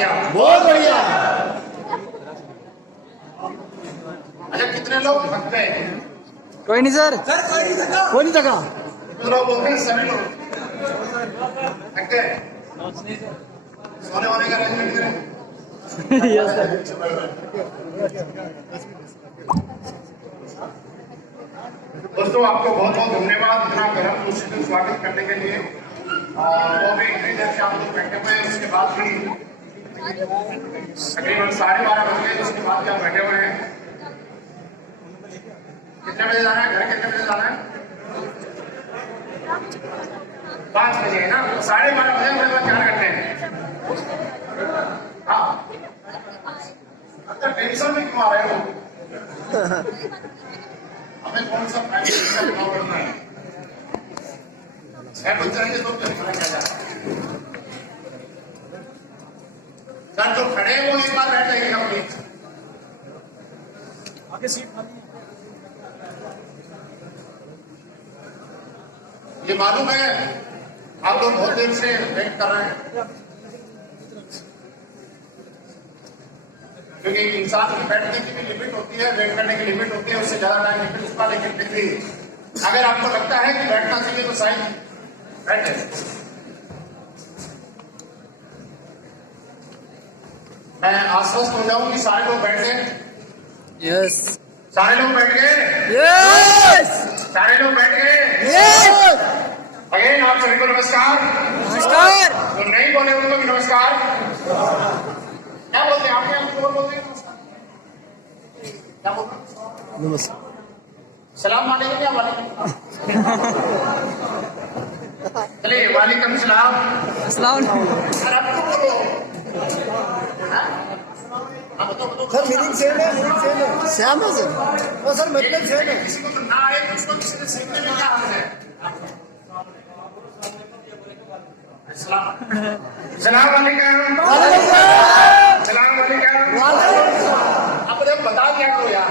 बढ़िया, बहुत बढ़िया। अच्छा कितने लोग थक गए? कोई नहीं सर, कोई नहीं थका। तो लोग बोलते हैं सभी लोग थक गए, सोने वाने का अरेंजमेंट करें। Yes sir. दोस्तों आपको बहुत बहुत धन्यवाद इतना गर्म खुशी से स्वागत करने के लिए। और वो भी इतनी देर से आप लोग बैठे हुए हैं, उसके बाद भी तकरीबन 12:30 बज गए, उसके बाद क्या बैठे हुए हैं। कितने बजे जाना है घर? कितने बजे जाना है? 5 बजे है ना? 12:30 बजे मेरे पास 4 घंटे हैं। हाँ, टेंशन में क्यों आ रहे हो? हमें कौन सा प्राइवेट करना है? 6 बज जाएंगे तो क्या जाता सर? जो खड़े हैं वो एक बार बैठ जाएंगे अपनी आगे सीट खाली। ये मालूम है आप लोग बहुत देर से वेट कर रहे हैं, क्योंकि इंसान की बैठने की भी लिमिट होती है, वेट करने की लिमिट होती है, उससे ज्यादा टाइम निकल उसका। लेकिन फिर भी अगर आपको लगता है कि बैठना चाहिए तो साइन बैठे। मैं आश्वस्त हो जाऊं कि सारे लोग बैठ गए। यस सारे लोग बैठ गए। यस सारे लोग बैठ गए। यस। अगेन आप सभी को नमस्कार। नमस्कार। तो नहीं बोले उनको भी नमस्कार। क्या बोलते हैं आपके यहाँ बोलते हैं नमस्कार? क्या बोलते हैं? नमस्कार। सलाम वालेकुम या वालेकुम? चलिए वालेकुम सलाम। अस्सलाम वालेकुम। सर अब तो बोलो। बताओ सर मीनिंग सेम है, मीनिंग सेम है, श्याम है सर। और सर मतलब सेम है। किसी को तो ना आए तो उसको किसी ने सीखने में क्या हाथ है? सलाम वालेकुम। सलाम वालेकुम। अब जब बता दिया करो यार।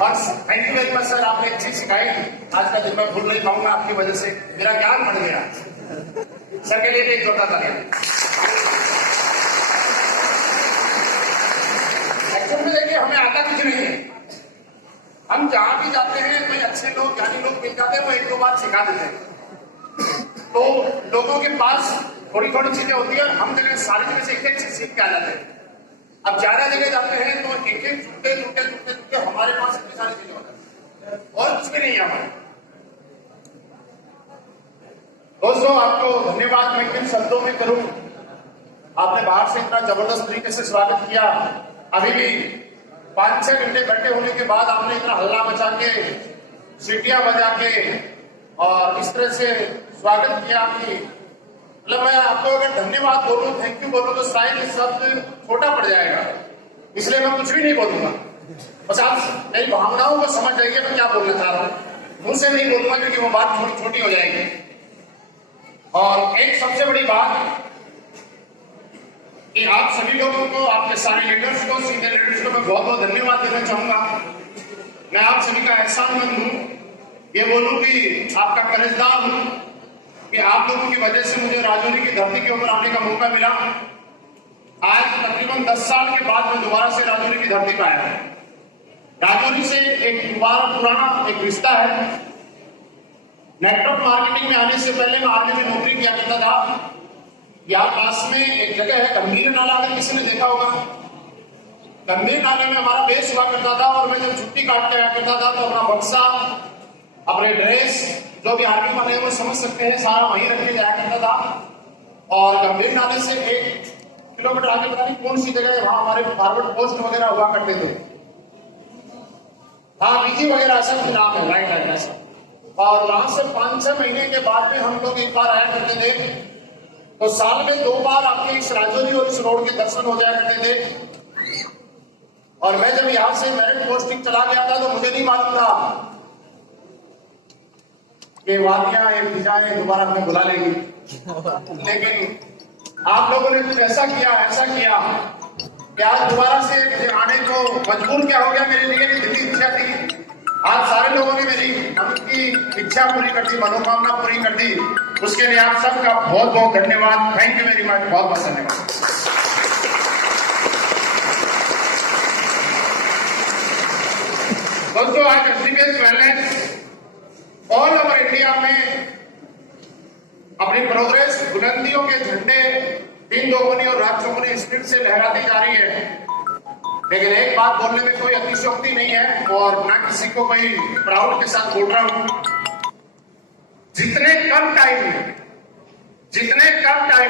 बस thank you very much sir, आपने एक चीज सिखाई। आज का दिन मैं भूल नहीं पाऊंगा आपकी वजह से, मेरा ज्ञान बढ़ गया। सर के लिए भी एक जोता था। एक्चुअल में देखिए हमें आता कुछ नहीं है। हम जहां भी जाते हैं कोई अच्छे लोग ज्ञानी लोग मिल जाते हैं, वो 1-2 बात सिखा देते हैं। तो लोगों के पास थोड़ी थोड़ी चीजें होती है, हम जगह सारी जगह से एक चीज सीख के आ जाते हैं। अब ज्यादा जगह जाते हैं तो एक जुटते हमारे पास इतनी सारी चीजें हो जाती है और कुछ भी नहीं है हमारे। दोस्तों आपको धन्यवाद मैं किन शब्दों में करूं? आपने बाहर से इतना जबरदस्त तरीके से स्वागत किया। अभी भी 5-6 घंटे बैठे होने के बाद आपने इतना हल्ला मचा के, सीटियां बजा के और इस तरह से स्वागत किया कि मतलब मैं आपको अगर धन्यवाद बोलूं, थैंक यू बोलूं तो शायद ये शब्द छोटा पड़ जाएगा, इसलिए मैं कुछ भी नहीं बोलूंगा। बस आप मेरी भावनाओं को समझ जाइए मैं क्या बोलना चाह रहा हूं। मुंह से नहीं बोलूंगा क्योंकि वो बात छोटी हो जाएगी। और एक सबसे बड़ी बात कि आप सभी लोगों को, आपके सारे लीडर्स को, सीनियर लीडर्स को मैं बहुत बहुत धन्यवाद देना चाहूंगा। मैं आप सभी का एहसानमंद हूं, ये बोलूं कि आपका कर्जदार हूं कि आप लोगों की वजह से मुझे राजौरी की धरती के ऊपर आने का मौका मिला। आज तकरीबन 10 साल के बाद मैं दोबारा से राजौरी की धरती पर आया। राजौरी से एक पुराना एक रिश्ता है। नेटवर्क मार्केटिंग में आने से पहले मैं आर्मी में नौकरी किया करता था। यहाँ पास में एक जगह है गंभीर नाला, अगर किसी ने देखा होगा। गंभीर नाले में हमारा बेस हुआ करता था और मैं जब छुट्टी काट के आया करता था तो अपना बक्सा, अपने ड्रेस, जो भी आर्मी वाले वो समझ सकते हैं, सारा वहीं रख के जाया करता था। और गंभीर नाले से 1 किलोमीटर आगे पता नहीं कौन सी जगह है, वहां हमारे फॉरवर्ड पोस्ट वगैरह हुआ करते थे। हाँ बीजी वगैरह ऐसा कुछ नाम है, राइट राइट ऐसा। और वहां से 5-6 महीने के बाद में हम लोग एक बार आया करते थे, तो साल में 2 बार आपके इस राजौरी और इस रोड के दर्शन हो जाया करते थे। और मैं जब यहाँ से मेरिट पोस्टिंग चला गया था तो मुझे नहीं मालूम था ये वादियां, ये फिजाएं दोबारा हमें बुला लेंगी। लेकिन आप लोगों ने कुछ ऐसा किया कि आज दोबारा से मुझे आने को मजबूर क्या हो गया मेरे लिए, जितनी इच्छा थी। आज सारे लोगों ने मेरी मन की इच्छा पूरी कर दी, मनोकामना पूरी कर दी। उसके लिए आप सबका बहुत बहुत धन्यवाद। थैंक यू वेरी मच, बहुत बहुत धन्यवाद। दोस्तों आज SDPS wellness all over India में अपनी प्रोग्रेस बुलंदियों के झंडे दिन दोगुनी और रात चौगुनी स्पीड से लहराती जा रही है। लेकिन एक बात बोलने में कोई अतिशयोक्ति नहीं है और ना किसी को कोई प्राउड के साथ बोल रहा हूं। जितने कम टाइम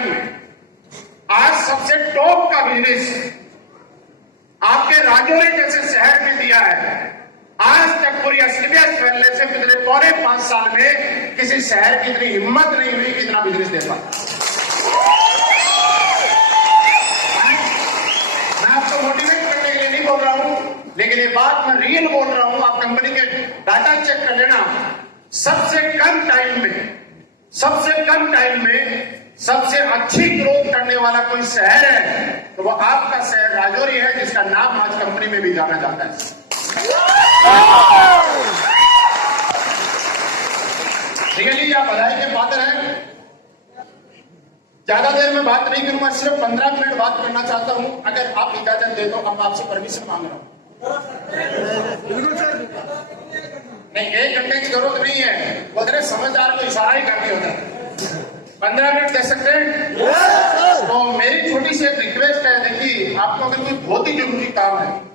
में आज सबसे टॉप का बिजनेस आपके राजौरी जैसे शहर में दिया है। आज तक पूरी एसडीपीएस वेलनेस से पिछले पौने 5 साल में किसी शहर की इतनी हिम्मत नहीं हुई कि इतना बिजनेस दे पाए। मैं आपको मोटिवेट करने के लिए नहीं बोल रहा हूं, लेकिन ये बात मैं रियल बोल रहा हूं। आप कंपनी के डाटा चेक कर लेना। सबसे कम टाइम में सबसे अच्छी ग्रोथ करने वाला कोई शहर है तो वो आपका शहर राजौरी है, जिसका नाम आज कंपनी में भी जाना जाता है। रियली आप बधाई के पात्र हैं। ज्यादा देर में बात नहीं करूंगा, सिर्फ 15 मिनट बात करना चाहता हूं। अगर आप इजाजत दे तो अब आपसे परमिशन मांग रहा हूं। नहीं, 1 घंटे की जरूरत नहीं है। बोलते समझदार को इशारा ही करके होता है। 15 मिनट दे सकते हैं? तो मेरी छोटी सी एक रिक्वेस्ट है, देखिए आपको अगर कोई बहुत ही जरूरी काम है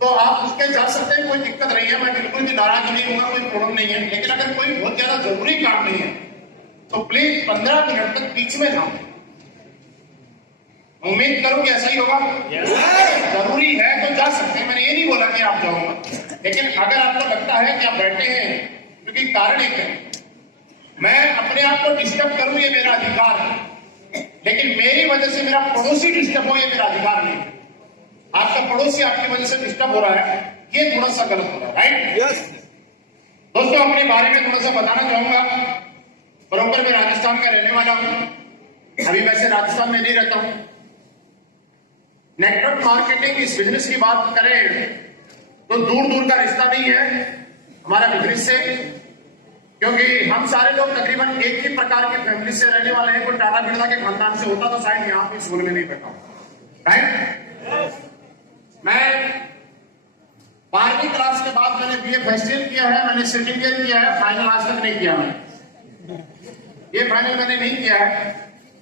तो आप उसके जा सकते हैं, कोई दिक्कत नहीं है। मैं बिल्कुल भी नाराज नहीं हूँ, कोई प्रॉब्लम नहीं है। लेकिन अगर कोई बहुत ज्यादा जरूरी काम नहीं है तो प्लीज 15 मिनट तक बीच में ना। उम्मीद करूं कि ऐसा ही होगा। जरूरी है तो जा सकते हैं, मैंने ये नहीं बोला कि आप जाऊंगा। लेकिन अगर आपको लगता है कि आप बैठे हैं क्योंकि कारण एक है, मैं अपने आप को डिस्टर्ब करूं ये मेरा अधिकार है, लेकिन मेरी वजह से मेरा पड़ोसी डिस्टर्ब हो ये मेरा अधिकार नहीं। आपका पड़ोसी आपकी वजह से डिस्टर्ब हो रहा है, ये थोड़ा सा गलत हो रहा है, राइट? यस। दोस्तों अपने बारे में थोड़ा सा बताना चाहूंगा। बराबर मैं राजस्थान का रहने वाला हूं। अभी वैसे राजस्थान में नहीं रहता हूं। नेटवर्क मार्केटिंग इस बिजनेस की बात करें तो दूर दूर का रिश्ता नहीं है हमारा बिजनेस से, क्योंकि हम सारे लोग तकरीबन एक ही प्रकार के फैमिली से रहने वाले हैं। कोई टाटा बिरला के खानदान से होता तो शायद यहाँ पे स्कूल में नहीं बैठा हूं, राइट? मैं 12वीं क्लास के बाद मैंने बीए फर्स्ट ईयर किया है, मैंने सेकंड ईयर किया है, फाइनल आज तक नहीं किया। मैंने ये फाइनल मैंने नहीं किया है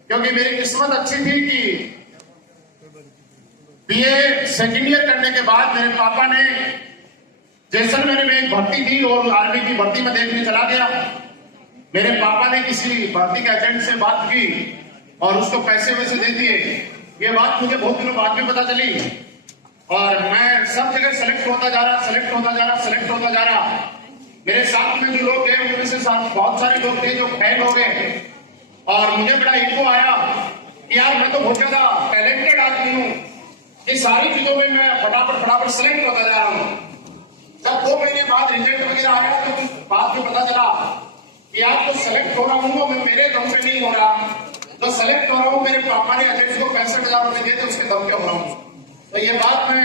क्योंकि मेरी किस्मत अच्छी थी कि बीए सेकंड ईयर करने के बाद मेरे पापा ने जैसलमेर में एक भर्ती थी और आर्मी की भर्ती में देखने चला गया। मेरे पापा ने किसी भर्ती के एजेंट से बात की और उसको पैसे वैसे दे दिए। ये बात मुझे बहुत दिनों बाद में पता चली और मैं सब जगह सेलेक्ट होता जा रहा। मेरे साथ में जो लोग थे उनमें से बहुत सारे लोग थे जो फेल हो गए और मुझे बड़ा इनको आया कि यार मैं तो बहुत ज्यादा टैलेंटेड आदमी हूँ, ये सारी चीजों में मैं फटाफट सेलेक्ट होता जा रहा हूँ। जब 2 महीने बाद रिजल्ट वगैरह आया तो बाद में पता चला कि आप तो सेलेक्ट हो रहा हूँ, मैं मेरे दम पे नहीं हो रहा, तो सेलेक्ट हो रहा हूँ मेरे पापा ने एजेंट्स को 65,000 रुपए दिए थे, उसके दम पे हो रहा हूँ। तो ये बात मैं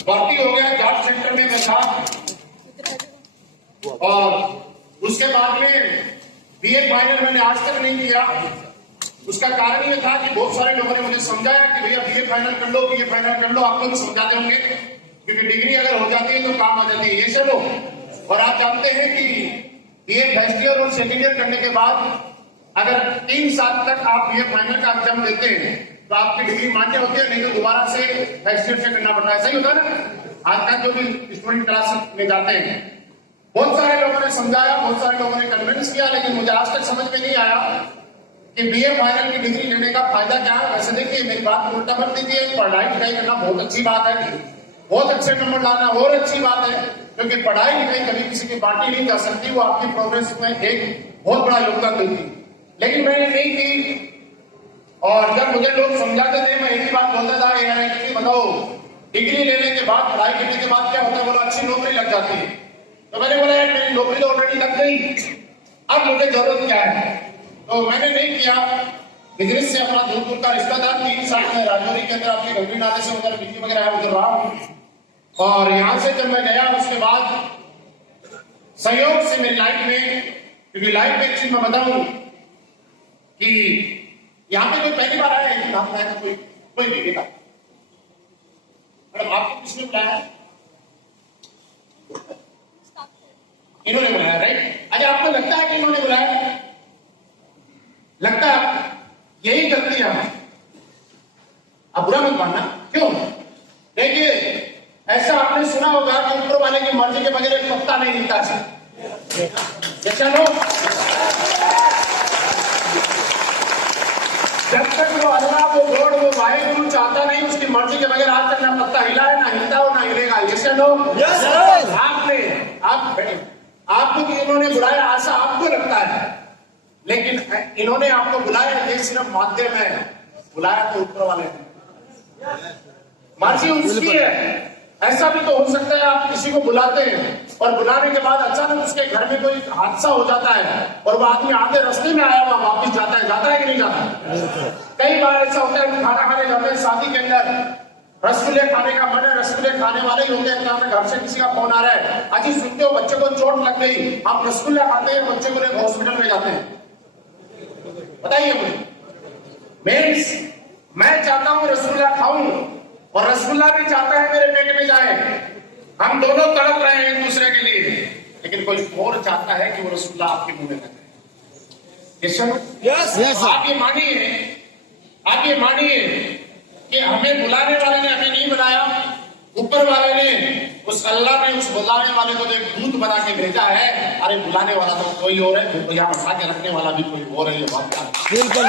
भर्ती हो गया, जॉब सेंटर में मैं था और उसके बाद में बीए फाइनल मैंने आज तक नहीं किया। उसका कारण ये था कि बहुत सारे लोगों ने मुझे समझाया कि भैया बीए फाइनल कर लो, आपको भी समझाते होंगे क्योंकि डिग्री अगर हो जाती है तो काम आ जाती है, ये सब लोग। और आप जानते हैं कि बीए फर्स्ट ईयर और सेकंड ईयर करने के बाद अगर 3 साल तक आप बीए फाइनल का एग्जाम देते हैं तो आपकी डिग्री मान्य होती है, नहीं तो दोबारा से फर्स्ट ईयर से करना पड़ता है। सही होता है ना? आज तक जो भी स्टूडेंट क्लास में जाते हैं, बहुत सारे लोगों ने समझाया, बहुत सारे लोगों ने कन्विंस किया, लेकिन मुझे आज तक समझ में नहीं आया कि बीए फाइनल की डिग्री लेने का फायदा क्या है। वैसे देखिए मेरी बात उल्टा मत दीजिए, पढ़ाई लिखाई करना बहुत अच्छी बात है, बहुत अच्छे नंबर लाना और अच्छी बात है, क्योंकि पढ़ाई लिखाई कभी किसी की बांटी नहीं जा सकती, वो आपकी प्रोग्रेस में एक बहुत बड़ा योगदान देती है। लेकिन मैंने नहीं की और जब मुझे लोग समझाते थे मैं एक ही बात बोलता था, यार बताओ डिग्री लेने के बाद पढ़ाई करने के बाद क्या होता है? बोला अच्छी नौकरी लग जाती है। तो मैंने बोला यार मेरी नौकरी तो ऑलरेडी लग गई, अब मुझे जरूरत क्या है? तो मैंने नहीं किया। बिजनेस से अपना दूर दूर का रिश्ता था। 3 साल में राजौरी के अंदर आपकी घंटी नाले से उधर बिजली वगैरह है उधर रहा हूं और यहां से जब मैं गया उसके बाद सहयोग से मेरी लाइफ में, क्योंकि लाइफ में एक चीज मैं बताऊं कि यहाँ पे कोई पहली बार आया है कि कोई नहीं देखा। मैडम आपको किसने बुलाया? इन्होंने बुलाया, राइट? अच्छा, आपको लगता है कि इन्होंने बुलाया? लगता है यही गलती है। अब बुरा मत मानना, क्यों? देखिए, ऐसा आपने सुना होगा कि ऊपर वाले की मर्जी के बगैर एक पत्ता नहीं हिलता। जैसा लो, जब तक वो अल्लाह, वो गॉड, वो वाहिगुरु चाहता नहीं, उसकी मर्जी के बगैर आज तक ना पत्ता हिला है, ना हिलता हो, ना हिलेगा। जैसे लो, आपको कि इन्होंने बुलाया ऐसा आपको लगता है, लेकिन इन्होंने आपको बुलाया ये सिर्फ माध्यम है। बुलाया तो ऊपर वाले ने, मर्जी उसकी है। ऐसा भी तो हो सकता है आप किसी को बुलाते हैं और बुलाने के बाद अचानक उसके घर में कोई हादसा हो जाता है और वो आदमी आधे रास्ते में आया हुआ वापस जाता है कि नहीं जाता? कई बार ऐसा होता है, खाना खाने जाते हैं, शादी के अंदर रसगुल्ले खाने का मन है, रसगुल्ले खाने वाले ही होते हैं। घर से किसी का फोन आ रहा है, अजी सुनते हो बच्चे को चोट लग गई, आप रसगुल्ला खाते हैं, बच्चे को लेकर हॉस्पिटल में जाते हैं। बताइए मुझे, मैं चाहता हूं रसगुल्ला खाऊं और रसगुल्ला भी चाहता है मेरे पेट में जाए। हम दोनों तड़प रहे हैं एक दूसरे के लिए, लेकिन कोई और चाहता है कि वो रसगुल्ला आपके मुंह में लगे। आप ये मानिए कि हमें बुलाने वाले ने हमें नहीं बुलाया, ऊपर वाले ने, उस अल्लाह ने उस बुलाने वाले को एक दूत बना के भेजा है। अरे बुलाने वाला तो कोई और है, तो यहाँ उठा के रखने वाला भी कोई और है। ये बात बिल्कुल।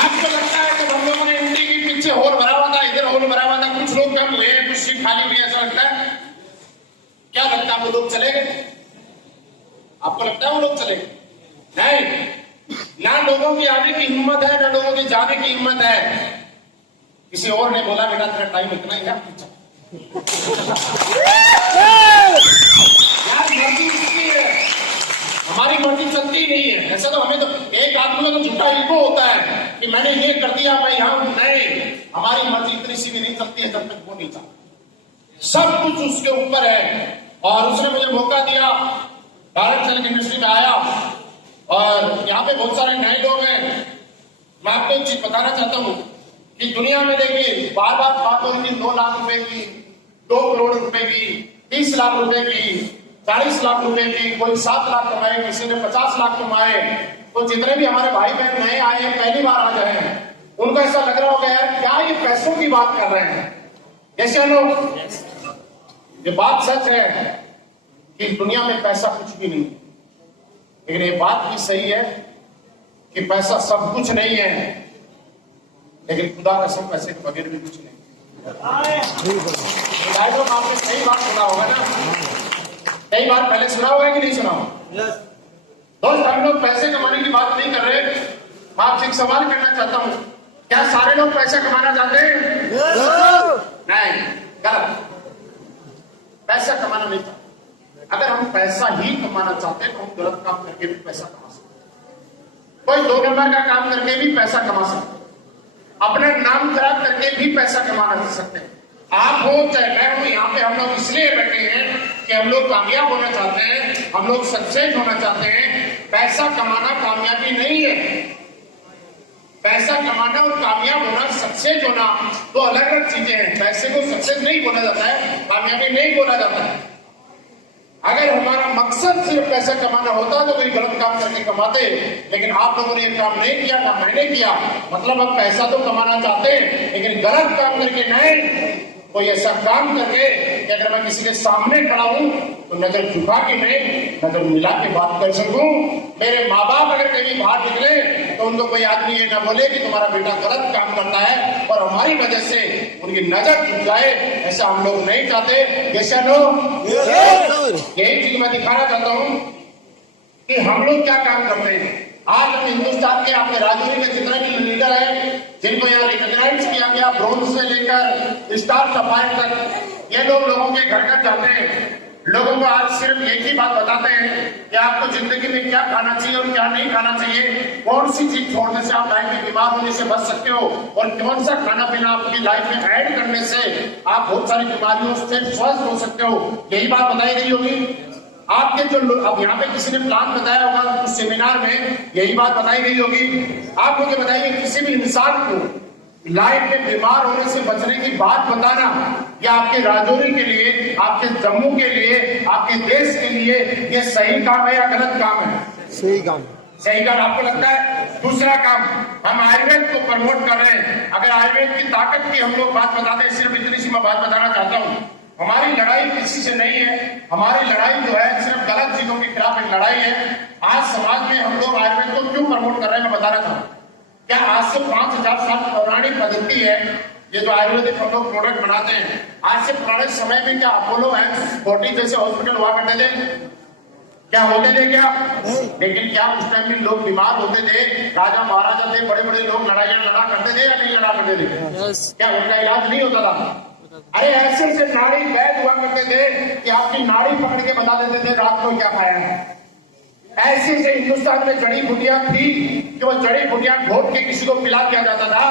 आपको लगता है कि हम लोगों ने इंडी के पीछे होल भरा हुआ था, इधर होल भरा हुआ था, कुछ लोग कम हुए, कुछ सीट खाली हुई, ऐसा लगता है? क्या लगता है वो लोग चले गए? आपको लगता है वो लोग चले गए? नहीं, ना लोगों की आने की हिम्मत है, ना लोगों की जाने की हिम्मत है। किसी और ने बोला बेटा तेरा टाइम इतना ही है, यार मर्जी उसकी है, हमारी मर्जी चलती नहीं है। ऐसा तो हमें तो एक आदमी में तो झूठा ईगो होता है कि मैंने ये कर दिया, मैं यहां हूं। नहीं, हमारी मर्जी इतनी सी भी नहीं चलती है जब तक वो नहीं चाहता। सब कुछ उसके ऊपर है। और उसने मुझे मौका दिया, भारत चैनल इंडस्ट्री में आया और यहाँ पे बहुत सारे नए लोग हैं। मैं आपको एक चीज बताना चाहता हूँ कि दुनिया में देखिए बार बार बात होगी 9 लाख रुपए की, 2 करोड़ रुपए की, 30 लाख रुपए की, 40 लाख रुपए की, कोई 7 लाख कमाए, किसी ने 50 लाख कमाए। तो जितने भी हमारे भाई बहन नए आए हैं, पहली बार आ गए हैं, उनको ऐसा लग रहा होगा यार क्या ये पैसों की बात कर रहे हैं। जैसे लोग, ये बात सच है कि दुनिया में पैसा कुछ भी नहीं, लेकिन ये बात भी सही है कि पैसा सब कुछ नहीं है, लेकिन खुदा कसम पैसे के बगैर भी कुछ नहीं। आपने सही बात सुना होगा ना, कई बार पहले सुना होगा कि नहीं सुना होगा? दोस्त, हम लोग पैसे कमाने की बात नहीं कर रहे। मैं आपसे एक सवाल करना चाहता हूँ, क्या सारे लोग पैसा कमाना चाहते हैं? नहीं, गलत। पैसा कमाना नहीं चाहते। अगर हम पैसा ही कमाना चाहते हैं तो हम गलत काम करके भी पैसा कमा सकते, कोई 2 नंबर का काम करके भी पैसा कमा सकते, अपना नाम खराब करके भी पैसा कमा सकते हैं। आप हो चाहे मैं हूं, यहाँ पे हम लोग इसलिए बैठे हैं कि हम लोग कामयाब होना चाहते हैं, हम लोग सक्सेस होना चाहते हैं। पैसा कमाना कामयाबी नहीं है। पैसा कमाना और कामयाब होना, सक्सेस होना तो अलग अलग चीजें हैं। पैसे को सक्सेस नहीं बोला जाता है, कामयाबी नहीं बोला जाता है। अगर हमारा मकसद सिर्फ पैसा कमाना होता तो कोई गलत काम करके कमाते, लेकिन आप लोगों ने ये काम नहीं किया, ना मैंने किया। मतलब हम पैसा तो कमाना चाहते हैं, लेकिन गलत काम करके नहीं, कोई ऐसा काम करके कि अगर मैं किसी के सामने खड़ा हूं तो नजर झुका के नहीं, नजर मिला के बात कर सकूं। मेरे माँ बाप अगर कहीं बाहर निकले तो उनको कोई आदमी ये ना बोले कि तुम्हारा बेटा गलत काम करता है और हमारी वजह से उनकी नजर झुक जाए। ऐसा हम लोग नहीं चाहते। जैसे लोग, यही चीज मैं दिखाना चाहता हूं कि हम लोग क्या काम करते हैं। आज हम हिंदुस्तान के, आपके राजौरी में जितने भी लीडर हैं जिनको यहाँ रिकॉग्नाइज किया गया, ब्रोंज से लेकर स्टार सफाई तक, ये लोग लोगों के घर घर जाते हैं, लोगों को आज सिर्फ एक ही बात बताते हैं कि आपको जिंदगी में क्या खाना चाहिए और क्या नहीं खाना चाहिए, कौन सी चीज छोड़ने से आप लाइफ में बीमार होने से बच सकते हो और कौन सा खाना पीना आपकी लाइफ में ऐड करने से आप बहुत सारी बीमारियों से स्वस्थ हो सकते हो। यही बात बताई गई होगी आपके जो लोग, अब यहाँ पे किसी ने प्लान बताया होगा उस सेमिनार में, यही बात बताई गई होगी। आप मुझे बताइए, किसी भी इंसान को लाइफ में बीमार होने से बचने की बात बताना ये आपके राजौरी के लिए, आपके जम्मू के लिए, आपके देश के लिए ये सही काम है या गलत काम है? सही काम। सही काम आपको लगता है? दूसरा काम, हम आयुर्वेद को प्रमोट कर रहे हैं। अगर आयुर्वेद की ताकत की हम लोग बात बताते हैं, सिर्फ इतनी सी मैं बात बताना चाहता हूँ, हमारी लड़ाई किसी से नहीं है। हमारी लड़ाई जो है सिर्फ गलत चीजों के खिलाफ एक लड़ाई है। आज समाज में हम लोग आयुर्वेद को क्यों प्रमोट कर रहे हैं मैं बताना चाहूँ। क्या आज से 5000 साल पुरानी पद्धति है ये जो आयुर्वेदिक हम लोग प्रोडक्ट बनाते हैं? आज से पुराने समय में क्या अपोलो एम्स 40 जैसे हॉस्पिटल हुआ करते थे? क्या होते थे क्या? लेकिन क्या उस टाइम में लोग बीमार होते थे? राजा महाराजा थे, बड़े बड़े लोग लड़ाइयां लड़ा करते थे या नहीं लड़ा करते थे? क्या उनका इलाज नहीं होता था? अरे ऐसे ऐसे नाड़ी वैद हुआ करते थे कि आपकी नाड़ी पकड़ के बता देते थे रात को क्या खाया है। ऐसे ऐसे हिंदुस्तान में जड़ी बूटियां थी कि वो जड़ी बूटियां घोट के किसी को पिला दिया जाता था।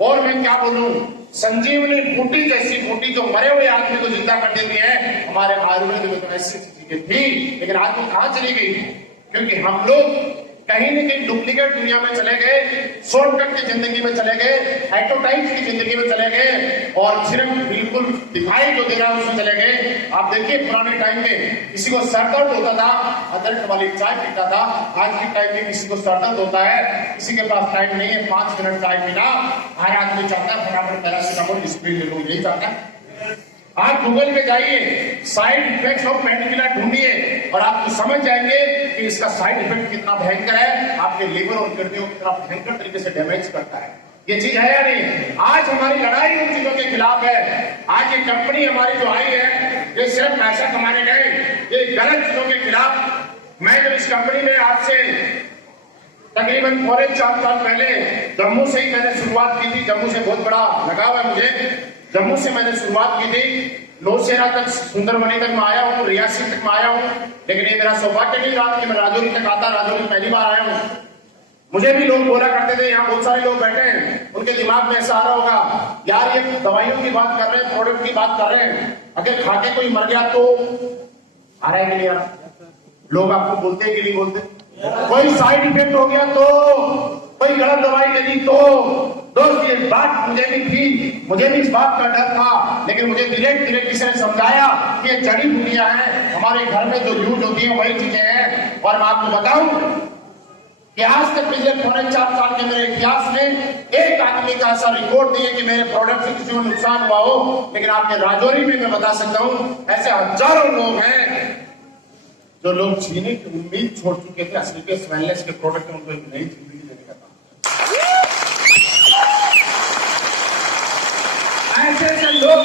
और मैं क्या बोलूं, संजीवनी बूटी जैसी बूटी जो मरे हुए आदमी को जिंदा कर देती है, हमारे आयुर्वेद में तो ऐसी चीजें थी। लेकिन आज वो कहां चली गई? क्योंकि हम लोग कहीं न कहीं डुप्लीकेट दुनिया में चले गए, शॉर्टकट की जिंदगी में चले गए, एटोटाइप की जिंदगी में चले गए और सिर्फ बिल्कुल दिखाई जो दे रहा है उसमें चले गए। आप देखिए पुराने टाइम में किसी को सर दर्द होता था, अदरक वाली चाय पीता था। आज के टाइम में किसी को सर दर्द होता है, किसी के पास टाइम नहीं है 5 मिनट चाय पीना, हर आदमी चाहता है फटाफट पैरासिटामोल स्प्रे ले लो, यही चाहता है। आप गूगल पे जाइए, side effects of pain killer ढूंढिए और आप समझ जाएंगे कि इसका साइड इफेक्ट कितना भयंकर है, आपके लिवर और किडनियों को कितना भयंकर तरीके से डैमेज करता है। ये चीज है या नहीं? आज हमारी लड़ाई उन चीजों के खिलाफ है। आज ये कंपनी हमारी जो आई है ये सिर्फ पैसा कमाने गए, ये गलत चीजों के खिलाफ। मैं जब इस कंपनी में आज से तकरीबन 4 साल पहले जम्मू से ही मैंने शुरुआत की थी। जम्मू से बहुत बड़ा लगाव है मुझे। जम्मू से मैंने शुरुआत की थी, नौशेरा तक, सुंदरबनी तक मैं आया हूँ, रियासी तक मैं आया हूँ। लेकिन ये मेरा सौभाग्य नहीं रहा कि मैं राजौरी तक आता। राजौरी पहली बार आया हूँ। मुझे भी लोग बोला करते थे, यहाँ बहुत सारे लोग बैठे हैं, उनके दिमाग में ऐसा आ रहा होगा यार ये दवाइयों की बात कर रहे हैं, प्रोडक्ट की बात कर रहे हैं, अगर खा के कोई मर गया तो आ रहा है कि नहीं आ रहा? लोग आपको बोलते हैं कि नहीं बोलते? कोई साइड इफेक्ट हो गया तो, कोई गलत दवाई दे दी तो। दोस्त ये बात मुझे भी थी, मुझे भी इस बात का डर था, लेकिन मुझे धीरे धीरे किसी ने समझाया कि ये जड़ी बूटियां हैं, हमारे घर में जो यूज होती है वही चीजें हैं। और मैं आपको बताऊं कि आज तक पिछले 4.5 साल के मेरे इतिहास में एक आदमी का ऐसा रिकॉर्ड नहीं है कि मेरे प्रोडक्ट से किसी को नुकसान हुआ हो। लेकिन आपके राजौरी में मैं बता सकता हूँ ऐसे हजारों लोग हैं जो लोग जीने की उम्मीद छोड़ चुके थे। असली के वेलनेस के प्रोडक्ट में उनको एक नई जिंदगी देने का काम। ऐसे ऐसे लोग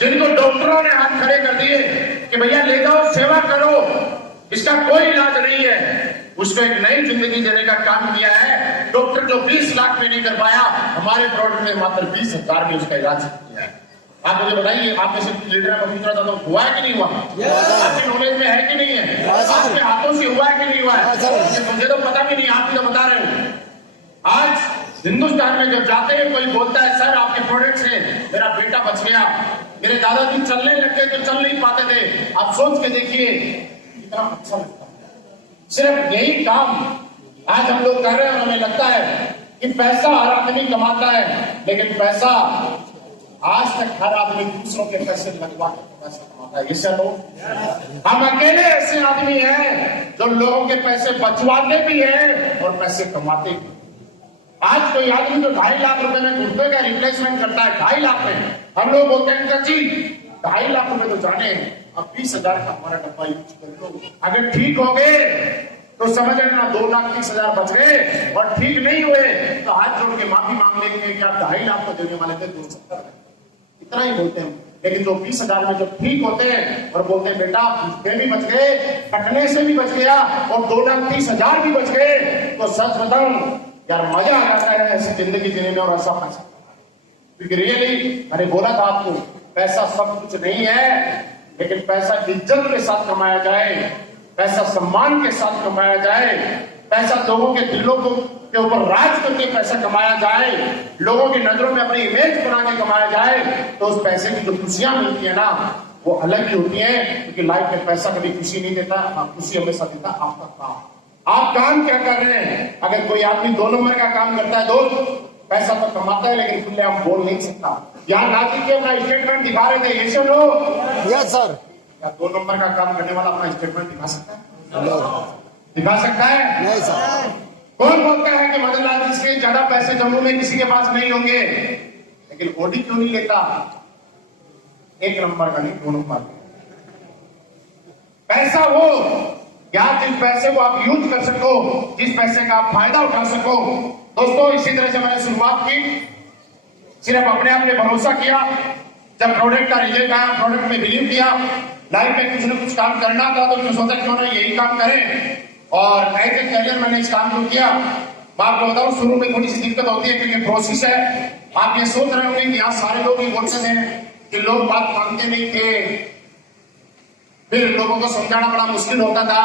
जिनको डॉक्टरों ने हाथ खड़े कर दिए कि भैया ले जाओ, सेवा करो, इसका कोई इलाज नहीं है, उसको एक नई जिंदगी देने का काम किया है। डॉक्टर जो 20 लाख में नहीं कर पाया, हमारे प्रोडक्ट ने मात्र 20,000 में उसका इलाज किया है। आप मुझे बताइए, आप में से लीडर में पूछ रहा था तो हुआ है कि नहीं हुआ? आपके नॉलेज में है कि नहीं है? आपके हाथों से हुआ है कि नहीं हुआ है? मुझे तो पता भी नहीं, आप भी तो बता रहे हो। आज हिंदुस्तान में जब जाते हैं कोई बोलता है सर आपके प्रोडक्ट से मेरा बेटा बच गया, मेरे दादाजी चलने लग गए तो चल नहीं पाते थे। आप सोच के देखिए कितना अच्छा लगता है। सिर्फ यही काम आज हम लोग कर रहे हैं और हमें लगता है कि पैसा हर आदमी कमाता है, लेकिन पैसा आज तक हर आदमी दूसरों के पैसे लगवा कर पैसा कमाता है। इससे लोग हम अकेले ऐसे आदमी हैं जो लोगों के पैसे बचवाते भी हैं और पैसे कमाते भी। आज कोई आदमी तो 2.5 लाख रुपए में घुटने का रिप्लेसमेंट करता है, 2.5 लाख में। हम लोग बोलते हैं जी 2.5 लाख रुपए तो जाने, अब 20,000 का हमारा डब्बा यूज कर लो। अगर ठीक हो गए तो समझ लेना 2,30,000 बच गए, और ठीक नहीं हुए तो हाथ जोड़ के माफी मांग लेंगे कि आप 2.5 लाख को देने वाले थे 270। इतना ही बोलते हैं। लेकिन जो 20,000 में जब ठीक होते हैं और बोलते हैं बेटा भूखे भी बच गए, कटने से भी बच गया और 2,30,000 भी बच गए, तो सच बताऊं यार मजा आ जाता है ऐसी जिंदगी जीने में और ऐसा पैसा। क्योंकि रियली मैंने बोला था आपको, पैसा सब कुछ नहीं है, लेकिन पैसा इज्जत के साथ कमाया जाए, पैसा सम्मान के साथ कमाया जाए, पैसा लोगों के दिलों को के ऊपर राज करके पैसा कमाया जाए, लोगों की नजरों में अपनी इमेज बना के कमाया जाए, तो उस पैसे की जो खुशियां मिलती है ना वो अलग ही होती है। क्योंकि लाइफ में पैसा कभी खुशी नहीं देता, खुशी हमेशा देता आपका काम। आप काम क्या कर रहे हैं? अगर कोई आदमी 2 नंबर का काम करता है दोस्त, पैसा तो कमाता है लेकिन खुले हम बोल नहीं सकता। यहाँ गाजी के अपना स्टेटमेंट दिखा रहे थे, ऐसे लोग यस सर। क्या 2 नंबर का काम करने वाला अपना स्टेटमेंट दिखा सकता है? नो, दिखा सकता है? नहीं सर। कौन बोलता है कि मदन लाल जी से ज्यादा पैसे जम्मू में किसी के पास नहीं होंगे? लेकिन ओडी क्यों नहीं लेता? 1 नंबर का नहीं, 2 नंबर का पैसा वो, या जिस पैसे को आप यूज कर सको, जिस पैसे का आप फायदा उठा सको। दोस्तों, इसी तरह से मैंने शुरुआत की, सिर्फ अपने आप ने भरोसा किया। जब प्रोडक्ट का रिजल्ट आया, प्रोडक्ट में बिलीव किया, लाइफ में कुछ न कुछ काम करना था, तो मैंने सोचा क्यों ना यही काम करें। और एज ए कैरियर मैंने इस काम को किया। मैं आपको बताऊं, शुरू में थोड़ी सी दिक्कत होती है क्योंकि प्रोसेस है। आप ये सोच रहे होंगे कि यहाँ सारे लोग ही बोलते थे कि लोग बात मानते नहीं थे, फिर लोगों को समझाना बड़ा मुश्किल होता था।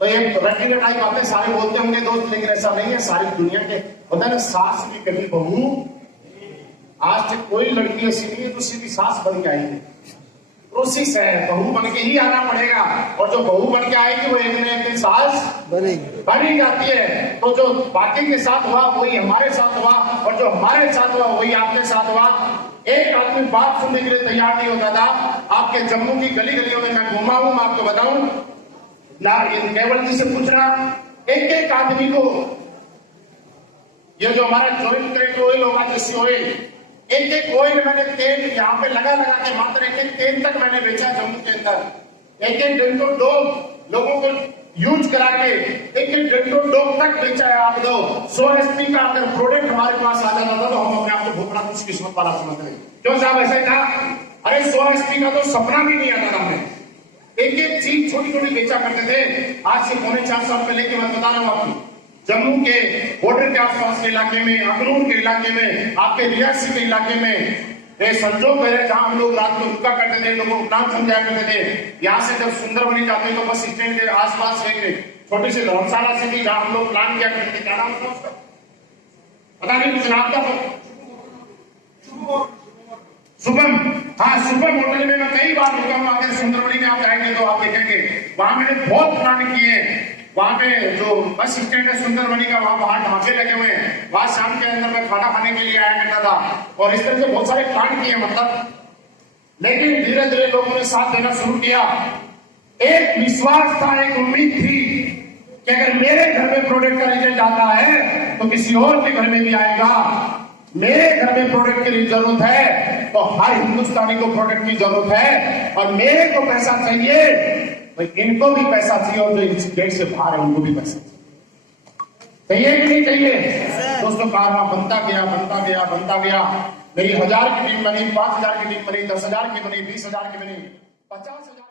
तो ये रट्टी रटाई बातें सारे बोलते होंगे दोस्त, लेकिन ऐसा नहीं है। सारी दुनिया के होता है ना, सास भी कभी बहू, आज तक कोई लड़की ऐसी नहीं है जो सीधी सास बन के आई है। प्रोसेस है, बहू बन के ही आना पड़ेगा। और जो बहू बन के आएगी वो एक न एक दिन सास बनेगी, बन ही जाती है। तो जो बाकी के साथ हुआ वही हमारे साथ हुआ, और जो हमारे साथ हुआ वही आपके साथ हुआ। एक आदमी बात सुनने के लिए तैयार नहीं होता था। आपके जम्मू की गली गलियों में मैं घूमा हूं, मैं आपको बताऊं ना, केवल जी से पूछना, एक एक आदमी को ये जो हमारा जॉइंट करेंट ऑयल होगा, जैसे ऑयल, एक एक ऑयल मैंने तेल यहाँ पे लगा लगा के मात्र एक एक तेल तक मैंने बेचा जम्मू के अंदर। एक एक डेंटो डोप लोगों को यूज करा के एक एक डेंटो डोप तक बेचा है। आप दो 100 एसपी का अगर प्रोडक्ट हमारे पास आ जाता था तो हम अपने आप को भोगना कुछ किस्मत वाला समझते हैं। क्यों साहब ऐसा ही था? अरे 100 एसपी का तो सपना भी नहीं आता था हमें। एक एक चीज छोटी छोटी बेचा करते थे। आज से 3.25 साल पहले की बात बता रहा हूँ आपको, जम्मू के बॉर्डर के आसपास के इलाके में, अखनूर के इलाके में, आपके रियासी के इलाके में ये संजोग है जहां हम लोग रात में रुका करते थे, लोगों को काम समझाया करते थे। यहाँ से जब सुंदरबनी जाते तो बस स्टैंड के आसपास एक छोटी सी धर्मशाला से थी जहां हम लोग प्लान किया करते थे। क्या नाम था उसका? पता नहीं, कुछ नाम था। शुभम, हाँ शुभम होटल में मैं कई बार रुका हूँ। आगे सुंदरबनी में आप जाएंगे तो आप देखेंगे वहां मैंने बहुत प्लान किए। वहां पे जो बस स्टैंड है सुंदरबनी का, वहां बाहर ढांचे लगे हुए हैं। वहां शाम के अंदर मैं खाना खाने के लिए आया करता था, और इस तरह से बहुत सारे प्लान किए मतलब। लेकिन धीरे धीरे लोगों ने साथ देना शुरू किया। एक विश्वास था, एक उम्मीद थी कि अगर मेरे घर में प्रोडक्ट का रिजल्ट आता है तो किसी और के घर में भी आएगा। मेरे घर में प्रोडक्ट की जरूरत है तो हर हिंदुस्तानी को प्रोडक्ट की जरूरत है, और मेरे को पैसा चाहिए तो इनको भी पैसा चाहिए, और जो इस गेट से बाहर है उनको भी पैसा चाहिए कि नहीं चाहिए? दोस्तों, कारवां बनता गया, बनता गया, बनता गया। मेरी 1000 की टीम बनी, 5000 की टीम बनी, 10,000 की बनी, 20,000 की बनी, 50,000